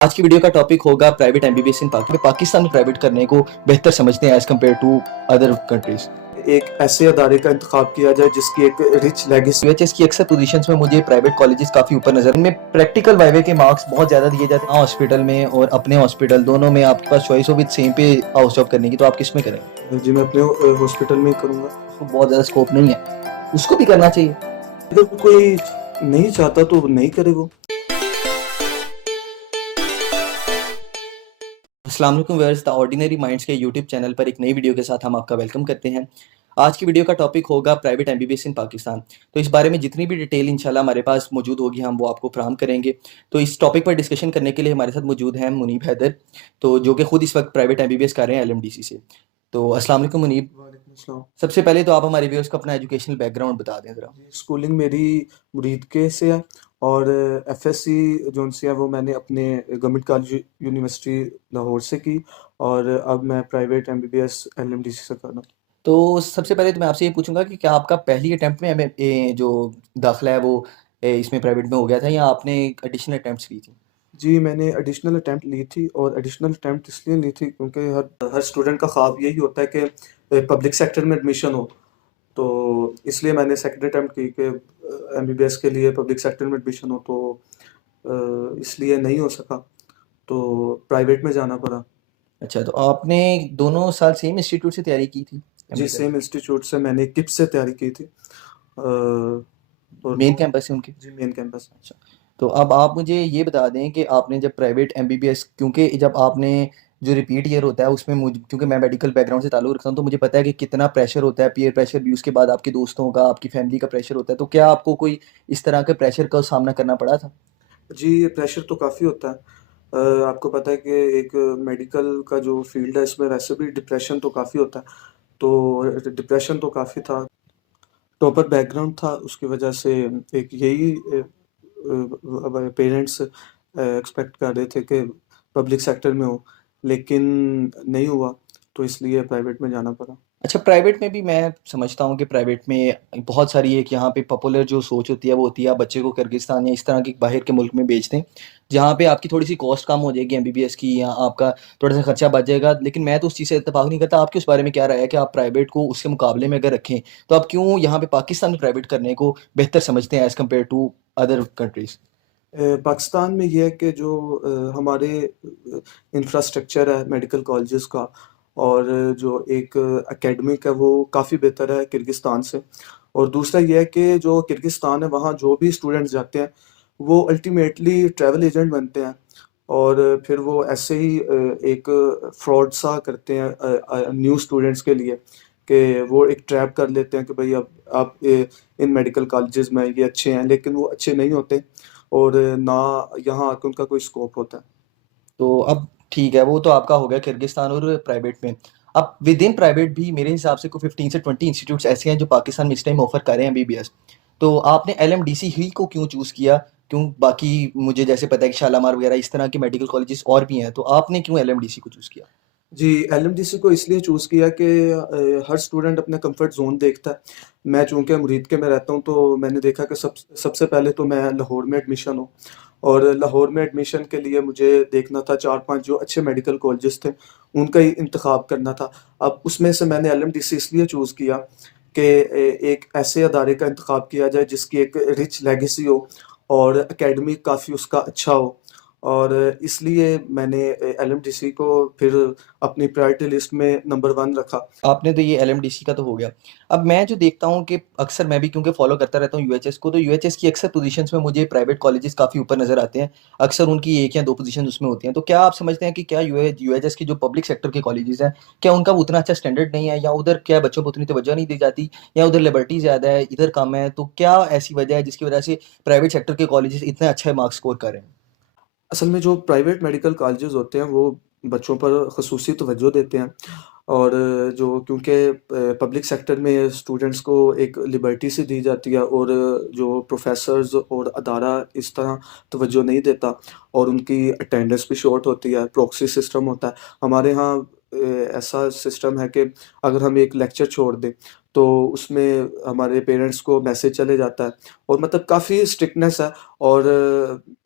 आज की वीडियो का टॉपिक होगा प्राइवेट एमबीबीएस इन पाकिस्तान में प्राइवेट करने को बेहतर समझते हैं as compare to other countries. एक ऐसे अदारे का इंतखाब किया जाए जिसकी एक रिच लेगेसी। यूएचएस की अक्सर पोजीशंस में मुझे प्राइवेट कॉलेजेस काफी ऊपर नजर, इनमें प्रैक्टिकल वाइवे के मार्क्स बहुत ज्यादा दिए जाते हैं हॉस्पिटल में और अपने हॉस्पिटल दोनों में आपके पास चॉइस हो विद सेम पे हाउस जॉब करने की, तो आप किस में करेंगे? जी, मैं अपने हॉस्पिटल में ही करूँगा। उसको बहुत ज्यादा स्कोप नहीं है, उसको भी करना चाहिए। अगर कोई नहीं चाहता तो नहीं करे वो। अस्सलाम वालेकुम व्यूअर्स, द ऑर्डिनरी माइंड्स के यूट्यूब चैनल पर एक नई वीडियो के साथ हम आपका वेलकम करते हैं। आज की वीडियो का टॉपिक होगा प्राइवेट एमबीबीएस इन पाकिस्तान। तो इस बारे में जितनी भी डिटेल इंशाल्लाह हमारे पास मौजूद होगी हम वो आपको फराहम करेंगे। तो इस टॉपिक पर डिस्कशन करने के लिए हमारे साथ मौजूद हैं मुनीब हैदर, तो जो कि खुद इस वक्त प्राइवेट एमबीबीएस कर रहे हैं एलएमडीसी से। तो अस्सलाम वालेकुम मुनीब, वालेकुम अस्सलाम। सबसे पहले तो आप हमारे व्यूअर्स को अपना एजुकेशनल बैकग्राउंड बता दें ज़रा। स्कूलिंग मेरी मुरीद के से है और एफएससी जो सी है वो मैंने अपने गवर्नमेंट कॉलेज यूनिवर्सिटी लाहौर से की और अब मैं प्राइवेट एमबीबीएस एलएमडीसी से कर रहा हूँ। तो सबसे पहले तो मैं आपसे ये पूछूंगा कि क्या आपका पहली अटेम्प्ट में जो दाखिला है वो इसमें प्राइवेट में हो गया था या आपने एडिशनल अटेम्प्ट्स ली थी? जी, मैंने एडिशनल अटेम्प्ट ली थी और एडिशनल अटेम्प्ट इसलिए ली थी क्योंकि हर स्टूडेंट का ख्वाब यही होता है कि पब्लिक सेक्टर में एडमिशन हो। तो इसलिए मैंने सेकंड अटेम्प्ट की कि एमबीबीएस के लिए पब्लिक सेक्टर में एडमिशन हो, तो इसलिए नहीं हो सका, तो प्राइवेट में जाना पड़ा। अच्छा, तो आपने दोनों साल सेम इंस्टीट्यूट से तैयारी की थी जी, एमबीए करने सेम इंस्टीट्यूट से मैंने किप्स से तैयारी की थी। और मेन दो। कैंपस से उनके? जी, मेन कैंपस। अच्छा, तो अब आप मुझे ये बता दें कि आपने जब प्राइवेट एमबीबीएस, क्योंकि जब आपने जो रिपीट ईयर होता है उसमें मुझ क्योंकि मैं मेडिकल बैकग्राउंड से ताल्लुक़ रखता हूँ तो मुझे पता है कि कितना प्रेशर होता है, पीयर प्रेशर भी, उसके बाद आपके दोस्तों का, आपकी फैमिली का प्रेशर होता है। तो क्या आपको कोई इस तरह के प्रेशर का सामना करना पड़ा था? जी, प्रेशर तो काफ़ी होता है। आपको पता है कि एक मेडिकल का जो फ़ील्ड है इसमें वैसे भी डिप्रेशन तो काफ़ी होता है। तो डिप्रेशन तो काफ़ी था। टॉपर बैकग्राउंड था, उसकी वजह से एक यही अब पेरेंट्स एक्सपेक्ट कर रहे थे कि पब्लिक सेक्टर में हो, लेकिन नहीं हुआ, तो इसलिए प्राइवेट में जाना पड़ा। अच्छा, प्राइवेट में भी मैं समझता हूँ कि प्राइवेट में बहुत सारी एक यहाँ पे पॉपुलर जो सोच होती है वो होती है आप बच्चे को किर्गिस्तान या इस तरह के बाहर के मुल्क में भेज दें, जहाँ पे आपकी थोड़ी सी कॉस्ट कम हो जाएगी एमबीबीएस की, या आपका थोड़ा सा खर्चा बच जाएगा। लेकिन मैं तो उस चीज़ से इत्तेफाक नहीं करता। आपके उस बारे में क्या राय है कि आप प्राइवेट को उसके मुकाबले में अगर रखें तो आप क्यों यहाँ पे पाकिस्तान में प्राइवेट करने को बेहतर समझते हैं as compare to other countries? Pakistan में ये है कि जो हमारे इंफ्रास्ट्रक्चर है मेडिकल कॉलेजेस का और जो एक एकेडमिक है वो काफ़ी बेहतर है किर्गिस्तान से। और दूसरा ये है कि जो किर्गिस्तान है वहाँ जो भी स्टूडेंट्स जाते हैं वो अल्टीमेटली ट्रैवल एजेंट बनते हैं और फिर वो ऐसे ही एक फ्रॉड सा करते हैं न्यू स्टूडेंट्स के लिए कि वो एक ट्रैप कर लेते हैं कि भाई अब आप इन मेडिकल कॉलेजेस में ये अच्छे हैं, लेकिन वो अच्छे नहीं होते और ना यहाँ आके उनका कोई स्कोप होता है। तो अब ठीक है, वो तो आपका हो गया किर्गिस्तान और प्राइवेट में। अब विद इन प्राइवेट भी मेरे हिसाब से कोई 15 से 20 इंस्टीट्यूट्स ऐसे हैं जो पाकिस्तान में इस टाइम ऑफर कर रहे हैं एमबीबीएस। तो आपने एलएमडीसी ही को क्यों चूज़ किया? क्यों, बाकी मुझे जैसे पता है कि शालामार वगैरह इस तरह के मेडिकल कॉलेजेस और भी हैं, तो आपने क्यों एलएमडीसी को चूज़ किया? जी, एलएमडीसी को इसलिए चूज़ किया कि हर स्टूडेंट अपना कंफर्ट ज़ोन देखता है। मैं चूँकि मुरीद के में रहता हूँ, तो मैंने देखा कि सबसे पहले तो मैं लाहौर में एडमिशन हूँ और लाहौर में एडमिशन के लिए मुझे देखना था 4-5 जो अच्छे मेडिकल कॉलेजेस थे, उनका ही इंतख़ाब करना था। अब उसमें से मैंने एलएमडीसी इसलिए चूज़ किया कि एक ऐसे अदारे का इंतख़ाब किया जाए जिसकी एक रिच लेगेसी हो और एकेडमिक काफ़ी उसका अच्छा हो, और इसलिए मैंने एलएमडीसी को फिर अपनी प्रायोरिटी लिस्ट में नंबर 1 रखा। आपने तो ये एलएमडीसी का तो हो गया। अब मैं जो देखता हूँ कि अक्सर मैं भी क्योंकि फ़ॉलो करता रहता हूँ यूएचएस को, तो यूएचएस की अक्सर पोज़ीशंस में मुझे प्राइवेट कॉलेजेस काफ़ी ऊपर नज़र आते हैं। अक्सर उनकी 1 या 2 पोज़ीशंस उसमें होती हैं। तो क्या आप समझते हैं कि क्या यूएचएस की जो पब्लिक सेक्टर के कॉलेजेस हैं, क्या उनका उतना अच्छा स्टैंडर्ड नहीं है, या उधर क्या बच्चों को उतनी तवज्जो नहीं दी जाती, या उधर लिबर्टी ज़्यादा है, इधर कम है? तो क्या ऐसी वजह है जिसकी वजह से प्राइवेट सेक्टर के कॉलेजेस इतने अच्छे मार्क्स स्कोर कर रहे हैं? असल में जो प्राइवेट मेडिकल कॉलेजेस होते हैं वो बच्चों पर ख़ुसूसी तवज्जो देते हैं और जो क्योंकि पब्लिक सेक्टर में स्टूडेंट्स को एक लिबर्टी सी दी जाती है और जो प्रोफेसर्स और अदारा इस तरह तवज्जो नहीं देता और उनकी अटेंडेंस भी शॉर्ट होती है, प्रॉक्सी सिस्टम होता है। हमारे यहाँ ऐसा सिस्टम है कि अगर हम एक लेक्चर छोड़ दें, तो उसमें हमारे पेरेंट्स को मैसेज चले जाता है और मतलब काफ़ी स्ट्रिक्टनेस है और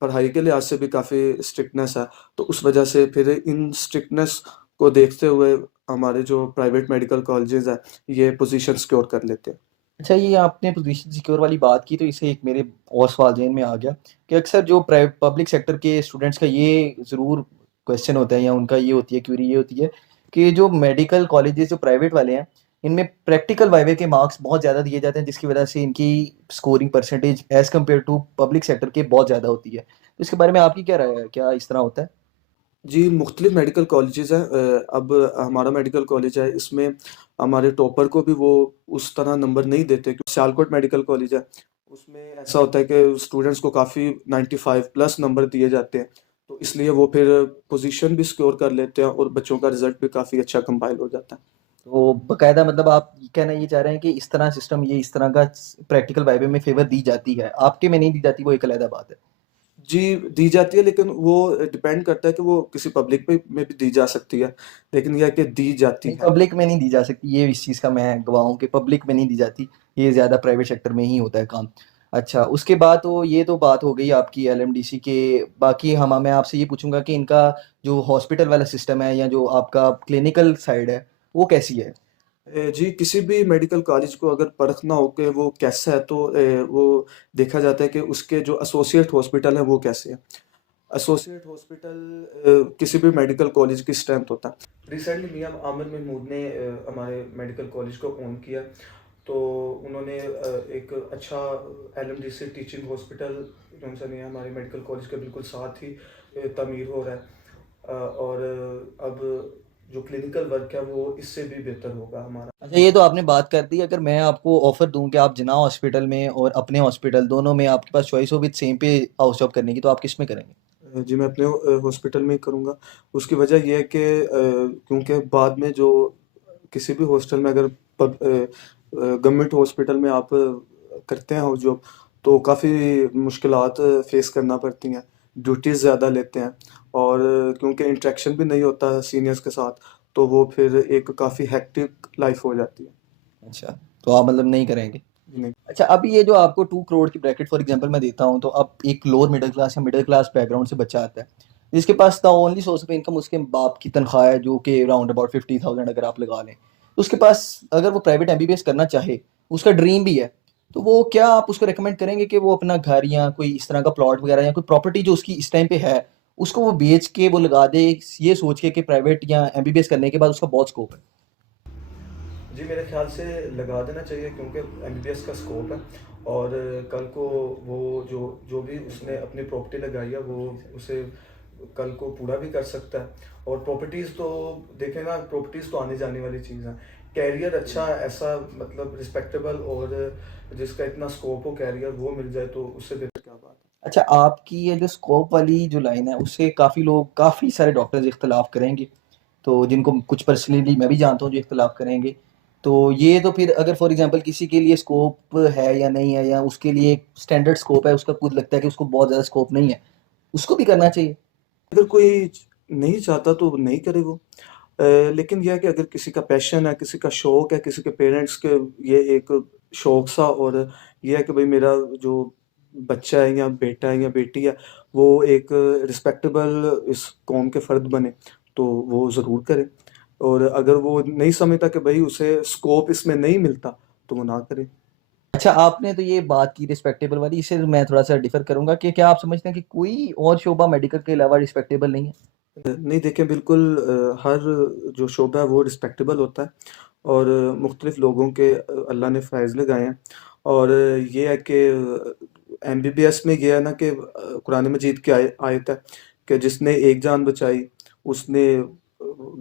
पढ़ाई के लिहाज से भी काफ़ी स्ट्रिक्टनेस है, तो उस वजह से फिर इन स्ट्रिक्टनेस को देखते हुए हमारे जो प्राइवेट मेडिकल कॉलेजेस हैं, ये पोजीशन सिक्योर कर लेते हैं। अच्छा, ये आपने पोजीशन सिक्योर वाली बात की तो इससे एक मेरे और सवाल ज़हन में आ गया कि अक्सर जो प्राइवेट पब्लिक सेक्टर के स्टूडेंट्स का ये ज़रूर क्वेश्चन होता है या उनका ये होती है क्वेरी ये होती है कि जो मेडिकल कॉलेजेस जो प्राइवेट वाले हैं इनमें प्रैक्टिकल वाइवे के मार्क्स बहुत ज़्यादा दिए जाते हैं जिसकी वजह से इनकी scoring percentage as compare to public sector के बहुत ज़्यादा होती है। तो इसके बारे में आपकी क्या राय है? क्या इस तरह होता है? जी, मुख्तलिफ मेडिकल कॉलेजेस हैं। अब हमारा मेडिकल कॉलेज है, इसमें हमारे टॉपर को भी वो उस तरह नंबर नहीं देते। सियालकोट मेडिकल कॉलेज है, उसमें ऐसा होता है कि स्टूडेंट्स को काफ़ी 95 प्लस नंबर दिए जाते हैं, तो इसलिए वो फिर पोजीशन भी सिक्योर कर लेते हैं और बच्चों का रिजल्ट भी काफ़ी अच्छा कंपाइल हो जाता है। तो बाकायदा मतलब आप कहना ये चाह रहे हैं कि इस तरह सिस्टम ये इस तरह का प्रैक्टिकल वाइवे में फेवर दी जाती है, आपके में नहीं दी जाती वो एक अलग बात है। जी, दी जाती है, लेकिन वो डिपेंड करता है कि वो किसी पब्लिक में भी दी जा सकती है, लेकिन यह है कि दी जाती नहीं, है। पब्लिक में नहीं दी जा सकती, ये इस चीज़ का मैं गवाह हूँ कि पब्लिक में नहीं दी जाती, ये ज़्यादा प्राइवेट सेक्टर में ही होता है काम। अच्छा, उसके बाद तो ये तो बात हो गई आपकी एलएमडीसी के, बाकी हम मैं आपसे ये पूछूँगा कि इनका जो हॉस्पिटल वाला सिस्टम है या जो आपका क्लिनिकल साइड है, वो कैसी है? जी, किसी भी मेडिकल कॉलेज को अगर परखना हो कि वो कैसा है, तो वो देखा जाता है कि उसके जो एसोसिएट हॉस्पिटल हैं वो कैसे हैं। एसोसिएट हॉस्पिटल किसी भी मेडिकल कॉलेज की स्ट्रेंथ होता है। रिसेंटली मियां आमिर महमूद ने हमारे मेडिकल कॉलेज को ओन किया, तो उन्होंने एक अच्छा एलएमडीसी टीचिंग हॉस्पिटल हमारे मेडिकल कॉलेज के बिल्कुल साथ ही तमीर हो रहा है। और अब जो क्लिनिकल वर्क है वो इससे भी बेहतर होगा हमारा। अच्छा, ये तो आपने बात कर दी, अगर मैं आपको ऑफ़र दूँ कि आप जिन्ना हॉस्पिटल में और अपने हॉस्पिटल दोनों में आपके पास चॉइस हो विद सेम पे हाउस जॉब करने की, तो आप किस में करेंगे? जी, मैं अपने हॉस्पिटल में ही करूँगा। उसकी वजह ये है कि क्योंकि बाद में जो किसी भी हॉस्टल में अगर गवर्नमेंट हॉस्पिटल में आप करते हैं हाउस जॉब, तो काफ़ी मुश्किलात फेस करना पड़ती हैं, ड्यूटीज़ ज़्यादा लेते हैं, और क्योंकि इंटरेक्शन भी नहीं होता सीनियर्स के साथ, तो वो फिर एक काफ़ी हेक्टिक लाइफ हो जाती है। अच्छा, तो आप मतलब नहीं करेंगे। जी, नहीं। अच्छा, अभी ये जो आपको 2 करोड़ की ब्रैकेट फॉर एग्ज़ाम्पल मैं देता हूँ, तो अब एक लोअर मिडल क्लास या मिडल क्लास बैकग्राउंड से बच्चा आता है, जिसके पास the only source of income उसके बाप की तनख्वाह है, जो कि अराउंड अबाउट 50,000 अगर आप लगा लें। तो उसके पास अगर वो प्राइवेट एमबीबीएस करना चाहे, उसका ड्रीम भी है, तो वो क्या आप उसको रिकमेंड करेंगे कि वो अपना घर या कोई इस तरह का प्लॉट वगैरह या कोई प्रॉपर्टी जो उसकी इस टाइम पे है, उसको वो बेच के वो लगा दे, ये सोच के कि प्राइवेट या एमबीबीएस करने के बाद उसका बहुत स्कोप है? जी, मेरे ख़्याल से लगा देना चाहिए, क्योंकि एमबीबीएस का स्कोप है, और कल को वो जो जो भी उसने अपनी प्रॉपर्टी लगाई है वो उसे कल को पूरा भी कर सकता है। और प्रॉपर्टीज़ तो देखें ना, प्रॉपर्टीज़ तो आने जाने वाली चीज़ है। कैरियर अच्छा ऐसा मतलब रिस्पेक्टेबल और जिसका इतना स्कोप हो कैरियर, वो मिल जाए तो उससे बेहतर क्या बात है। अच्छा, आपकी ये जो स्कोप वाली जो लाइन है, उससे काफ़ी लोग, काफ़ी सारे डॉक्टर्स इख्तिलाफ़ करेंगे। तो जिनको कुछ पर्सनली मैं भी जानता हूँ जो इख्तिलाफ़ करेंगे। तो ये तो फिर अगर फॉर एग्ज़ाम्पल किसी के लिए स्कोप है या नहीं है, या उसके लिए एक स्टैंडर्ड स्कोप है, उसका खुद लगता है कि उसको बहुत ज़्यादा स्कोप नहीं है, उसको भी करना चाहिए। अगर कोई नहीं चाहता तो नहीं करे वो। लेकिन यह है कि अगर किसी का पैशन है, किसी का शौक है, किसी के पेरेंट्स के ये एक शौक सा, और ये है कि भाई मेरा जो बच्चा है या बेटा है या बेटी है, वो एक रिस्पेक्टेबल इस कौम के फ़र्द बने, तो वो ज़रूर करे। और अगर वो नहीं समझता कि भाई उसे स्कोप इसमें नहीं मिलता, तो वो ना करे। अच्छा, आपने तो ये बात की रिस्पेक्टेबल वाली, इससे मैं थोड़ा-सा डिफ़र करूँगा कि क्या आप समझते हैं कि कोई और शोबा मेडिकल के अलावा रिस्पेक्टेबल नहीं है? नहीं, देखिए बिल्कुल, हर जो शोबा है वो रिस्पेक्टेबल होता है, और मुख्तलिफ़ लोगों के अल्लाह ने फ़ाइज़ लगाए हैं। और ये है कि एमबीबीएस में ये है ना कि कुरान मजीद की आयत है कि जिसने एक जान बचाई, उसने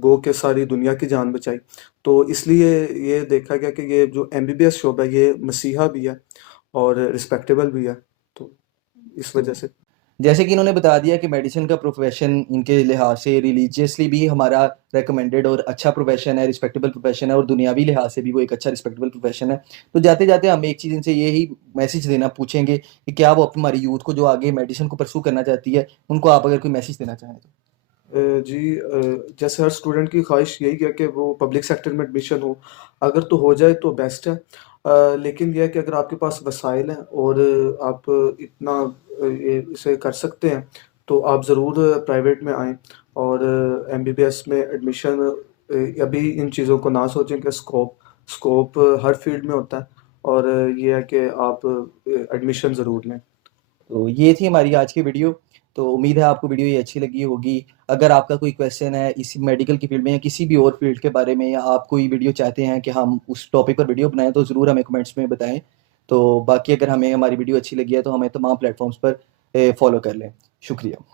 गो के सारी दुनिया की जान बचाई। तो इसलिए ये देखा गया कि ये जो एमबीबीएस शोबा है ये मसीहा भी है और रिस्पेक्टेबल भी है। तो इस तो वजह से जैसे कि इन्होंने बता दिया कि मेडिसिन का प्रोफ़ेशन इनके लिहाज़ से रिलीजियसली भी हमारा रिकमेंडेड और अच्छा प्रोफ़ेशन है, रिस्पेक्टेबल प्रोफ़ेशन है और दुनियावी लिहाज़ से भी वो एक अच्छा रिस्पेक्टेबल प्रोफ़ेशन है। तो जाते-जाते हम एक चीज़ इनसे यही मैसेज देना पूछेंगे कि क्या वो हमारी यूथ को जो आगे मेडिसिन को परस्यू करना चाहती है, उनको आप अगर कोई मैसेज देना चाहें तो? जी, जैसे हर स्टूडेंट की ख्वाहिश यही है कि वो पब्लिक सेक्टर में एडमिशन हो, अगर तो हो जाए तो बेस्ट है। लेकिन ये है कि अगर आपके पास वसाइल हैं और आप इतना इसे कर सकते हैं, तो आप ज़रूर प्राइवेट में आएँ और एमबीबीएस में एडमिशन अभी इन चीज़ों को ना सोचें कि स्कोप हर फील्ड में होता है, और ये है कि आप एडमिशन ज़रूर लें। तो ये थी हमारी आज की वीडियो। तो उम्मीद है आपको वीडियो ये अच्छी लगी होगी। अगर आपका कोई क्वेश्चन है इसी मेडिकल की फील्ड में या किसी भी और फील्ड के बारे में, या आप कोई वीडियो चाहते हैं कि हम उस टॉपिक पर वीडियो बनाएं, तो ज़रूर हमें कमेंट्स में बताएं। तो बाकी अगर हमें हमारी वीडियो अच्छी लगी है तो हमें तमाम प्लेटफॉर्म्स पर फॉलो कर लें। शुक्रिया।